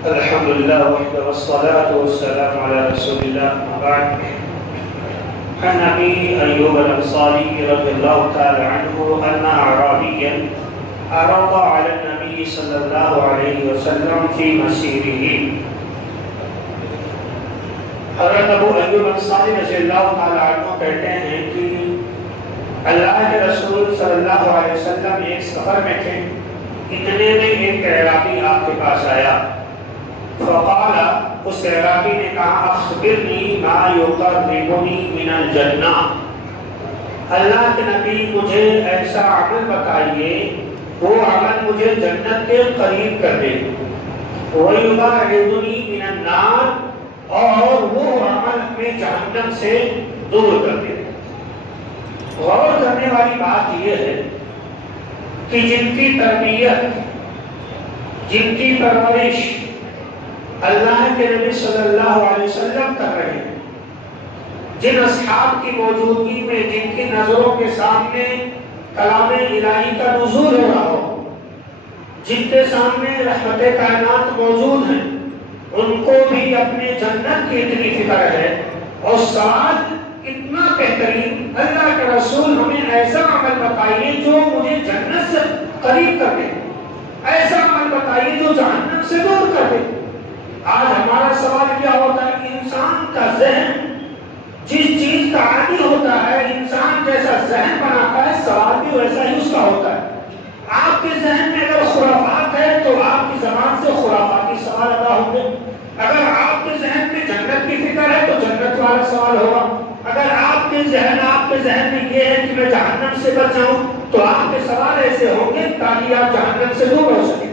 الحمد لله وحده والصلاة والسلام على رسول الله وبعد. عن أبي أيوب الأنصاري رضي الله تعالى عنه أن أعرابيا عرض على النبي صلى الله عليه وسلم في مسيره. حضرت ابو ایوب انصاری رضی اللہ تعالیٰ عنہ کہتے ہیں کہ اللہ کے رسول صلی اللہ علیہ وسلم ایک سفر میں تھے. اتنے میں ایک عراقی آپ کے پاس آیا. فقال، اس عراقی نے کہا، اخبرنی ما یقربنی من الجنہ، اللہ کے نبی مجھے ایسا عمل بتائیے وہ عمل مجھے جنت کے قریب کر دے. ویباعدنی من النار، اور وہ عمل میں جہنم سے دور کر دے. غور کرنے والی بات یہ ہے کہ جن کی تربیت، جن کی پرورش اللہ کے نبی صلی اللہ علیہ وسلم کر رہے ہیں، جن اصحاب کی موجودگی میں جن کی نظروں کے سامنے کلام الہی کا نزول ہو رہا ہو، جن کے سامنے رحمت کائنات موجود ہیں، ان کو بھی اپنے جنت کی اتنی فکر ہے. اور سوال اتنا بہترین، اللہ کے رسول ہمیں ایسا عمل بتائیے جو مجھے جنت سے قریب کر دے، ایسا عمل بتائیے جو جہنم سے دور کر دے. آج ہمارا سوال کیا ہوتا ہے؟ انسان کا ذہن جس چیز کا عادی ہوتا ہے، انسان جیسا ذہن بناتا ہے، سوال بھی ویسا ہی اس کا ہوتا ہے. آپ کے ذہن میں اگر خرافات ہے تو آپ کی زبان سے خرافاتی سوال ادا ہوں گے. اگر آپ کے ذہن میں جنت کی فکر ہے تو جنت والا سوال ہوگا. اگر آپ کے ذہن میں یہ ہے کہ میں جہنم سے بچ جاؤں تو آپ کے سوال ایسے ہوں گے تاکہ آپ جہنم سے دور ہو سکیں.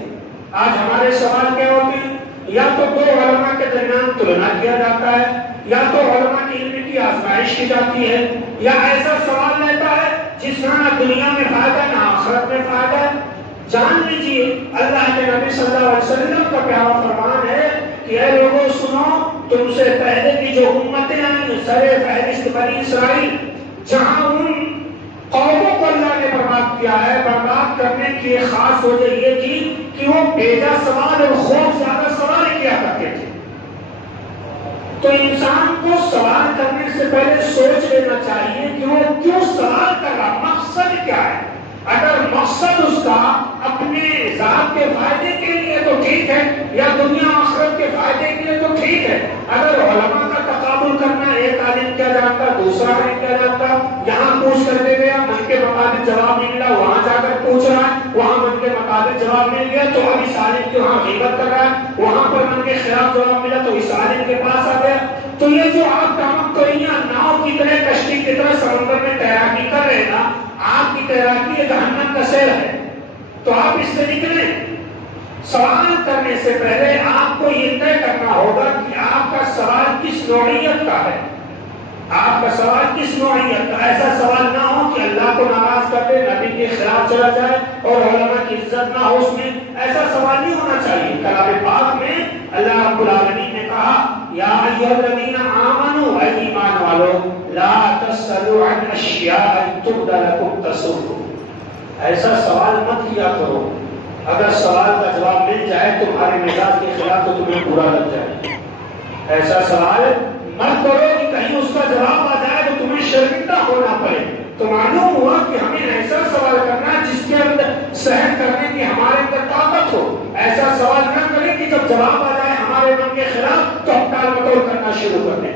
آج ہمارے سوال کیا ہوتے ہیں؟ یا تو دو علماء کے درمیان تلنا کیا جاتا ہے، یا تو علماء کی علم کی آزمائش کی جاتی ہے، یا ایسا سوال رہتا ہے جس میں نہ دنیا میں فائدہ نہ آخرت میں فائدہ ہے. جان لیجیے اللہ کے نبی صلی اللہ علیہ وسلم کا پیارا فرمان ہے کہ اے لوگوں سنو، تم سے پہلے کی جو امتیں آئیں، سر فہرست بنی اسرائیل، جہاں ان قوموں کو اللہ نے برباد کیا ہے، برباد کرنے کی ایک خاص وجہ یہ تھی کہ وہ بیجا سوال اور خوف زیادہ سوال کیا کرتے تھے. تو انسان کو سوال کرنے سے پہلے سوچ لینا چاہیے کہ وہ کیوں سوال کر رہا، مقصد کیا ہے. اگر مقصد اس کا اپنے ذات کے فائدے کے لیے تو ٹھیک ہے، یا دنیا آخرت کے فائدے کے لیے تو ٹھیک ہے. اگر علماء کا تقابل کرنا، ایک عالم کیا جانتا دوسرا عالم کیا جانتا، یہاں پوچھ کرتے گیا من کے مطابق جواب نہیں ملا، وہاں جا کر پوچھ رہا ہے، وہاں من کے مطابق جواب مل گیا تو اب اس عالم کی وہاں غیبت کر رہا ہے، وہاں پر من کے خلاف جواب ملا تو اس عالم کے پاس آ گیا. تو یہ جو آپ کام کوئیاں ناؤ کی طرح، کشتی کی طرح سمندر میں تیراکی کر رہے ہیں نا، آپ کی تیراکی جہنم کا سیل ہے. تو آپ اس سے نکلیں. سوال کرنے سے پہلے آپ کو یہ طے کرنا ہوگا کہ آپ کا سوال کس نوعیت کا ہے. آپ کا سوال کس نوعیت کا؟ ایسا سوال نہ ہو کہ اللہ کو ناراض کر دے، نبی کے خلاف چلا جائے اور علماء کی عزت نہ ہو اس میں. ایسا سوال نہیں ہونا چاہیے. کلام پاک میں اللہ رب العالمین نے کہا، یا ایھا الذین آمنوا، اے ایمان والو، لا تسألوا عن اشیاء تبد لکم تسؤکم. ایسا سوال مت کیا کرو، اگر سوال کا جواب مل جائے تمہارے مزاج کے خلاف تو تمہیں برا لگ جائے. ایسا سوال مت کرو کہ کہیں اس کا جواب آ جائے تو تمہیں شرمندہ ہونا پڑے. تو معلوم ہوا کہ ہمیں ایسا سوال کرنا ہے جس کے اندر سہن کرنے کی ہمارے اندر طاقت ہو. ایسا سوال نہ کریں کہ جب جواب آ جائے ہمارے من کے خلاف تو ہم ٹال مٹول کرنا شروع کر دیں.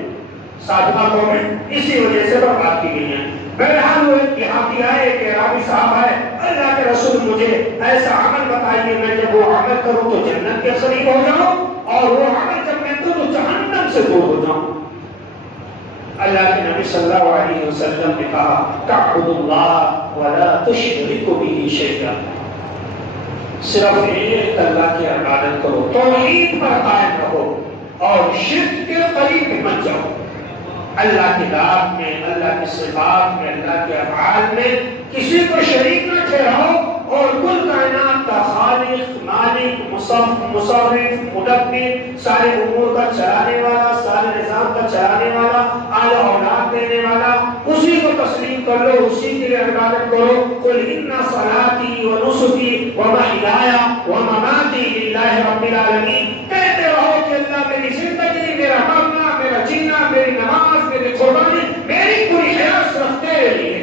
ساتواں قومیں اسی وجہ سے برباد کی گئی ہیں. بہرحال وہ ایک دیہاتی آئے، ایک عربی صاحب آئے، اللہ کے رسول مجھے ایسا عمل بتائیے میں جب وہ عمل کروں تو جنت کے قریب ہو جاؤں، اور وہ عمل جب میں کروں تو جہنم سے دور ہو جاؤں. اللہ کے نبی صلی اللہ علیہ وسلم نے کہا، تعبد اللہ ولا تشرک به شیئا، صرف ایک اللہ کی عبادت کرو، توحید پر قائم رہو اور شرک کے قریب مت جاؤ. اللہ کی ذات میں، اللہ کی صفات میں، اللہ کے افعال میں کسی کو شریک نہ ٹھہراؤ، اور کل کائنات کا خالق، مالک، مصرف، مدبر، سارے امور کا چلانے والا، سارے نظام کا چلانے والا، اعلیٰ اولاد دینے والا، اسی کو تسلیم کر لو، اسی کے لیے عبادت کرو. قل ان صلاتی و نسکی و محیای و مماتی للہ رب العالمین. کہتے میری زندگی، میرا مرنا، میرا جینا، میری نماز، میری قربانی، میری پوری حیات صرف تیرے لیے،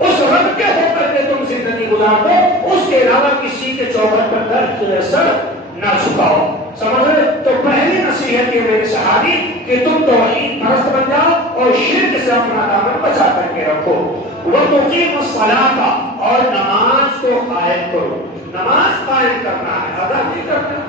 اس رب کے ہو کر کے تم زندگی گزار دو، اس کے علاوہ کسی کے چوکھٹ پر در سر نہ جھکاؤ. سمجھ رہے؟ تو پہلی نصیحت یہ میرے صحابی کہ تم توحید پرست بن جاؤ اور شرک سے اپنا دامن بچا کر کے رکھو. وَتُقِيمُ الصَّلَاةَ اور نماز کو قائم کرو. نماز قائم کرنا ہے، ادا نہیں کرنا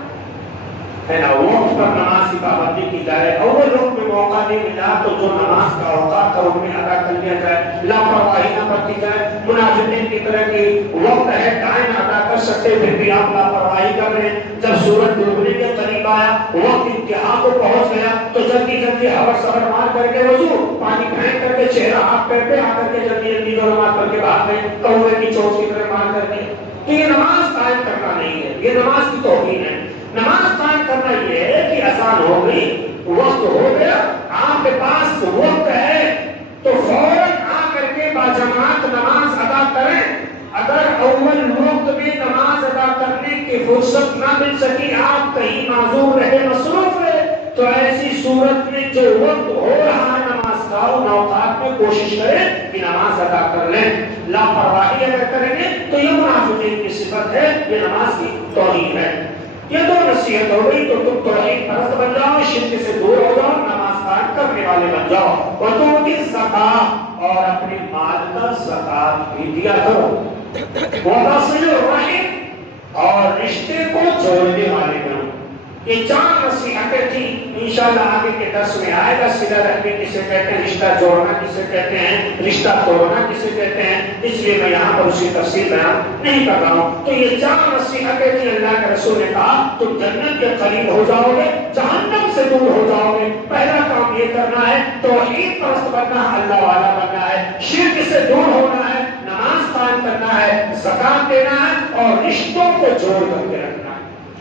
ہے نا. وقت پر نماز کی پابندی کی جائے. اول وقت میں موقع نہیں ملا تو جو نماز کا اوقات تھا ان میں ادا کر لیا جائے، لاپرواہی نہ برتی جائے. منافقین کی طرح کی وقت ہے ٹائم ادا کر سکتے پھر بھی آپ لاپرواہی کر رہے ہیں. جب سورج ڈوبنے کے قریب آیا، وقت انتہا کو پہنچ گیا تو جلدی جلدی ہور سبر مار کر کے وضو پانی پھینک کر کے چہرہ ہاتھ پیر پہ آ کر کے جلدی جلدی دو نماز پڑھ کے بھاگ گئے، کوے کی چوٹ کی طرح مار کر کے. تو یہ نماز قائم کرنا نہیں ہے، یہ نماز کی توہین ہے. نماز قائم کرنا یہ ہے کہ اذان ہو گئی، وقت ہو گیا، آپ کے پاس وقت ہے تو فوراً آ کر کے باجماعت نماز ادا کریں. اگر اول وقت میں نماز ادا کرنے کی فرصت نہ مل سکی، آپ کہیں معذور رہے، مصروف رہے، تو ایسی صورت میں جو وقت ہو رہا ہے نماز کا ان اوقات میں کوشش کریں کہ نماز ادا کر لیں. لاپرواہی اگر کریں گے تو یہ منافقین کی صفت ہے، یہ نماز کی توہین ہے. یہ دو نصیحت ہو گئی. تو تم توحید پرست بن جاؤ، شرک سے دور ہو جاؤ، نماز قائم کرنے والے بن جاؤ. وَتُؤْتِ الزَّكَاةَ اور اپنے مال کا زکات بھی دیا کرو. وَتَصِلُ الرَّحِمَ اور رشتے کو جوڑنے والے بنو. یہ 4 نصیحتیں تھیں. انشاءاللہ آگے کے درس میں آئے گا. صلہ رحمی کسے کہتے ہیں، رشتہ جوڑنا کسے کہتے ہیں، رشتہ توڑنا کسے کہتے ہیں، اس لیے میں یہاں پر اسی تفصیل بیان نہیں کر رہا ہوں. تو یہ 4 نصیحتیں تھیں. اللہ کے رسول نے کہا تم جنت کے قریب ہو جاؤ گے، جہنم سے دور ہو جاؤ گے. پہلا کام یہ کرنا ہے، توحید پرست بننا ہے، اللہ والا بننا ہے، شرک سے دور ہونا ہے، نماز قائم کرنا ہے، زکات دینا ہے اور رشتوں کو جوڑ کر کے رکھنا ہے.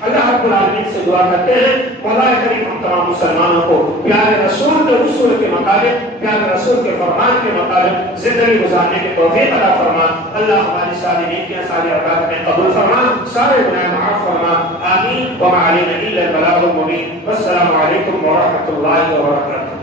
اللہ رب العالمین سے دعا کرتے ہیں مولا کریم ہم تمام مسلمانوں کو پیارے رسول کے اصول کے مطابق، پیارے رسول کے فرمان کے مطابق زندگی گزارنے کی توفیق عطا فرما. اللہ ہماری ساری نیکیاں، ساری عبادتیں قبول فرما، سارے گناہ معاف فرما. آمین. وما علینا الا البلاغ المبین. والسلام علیکم ورحمۃ اللہ وبرکاتہ.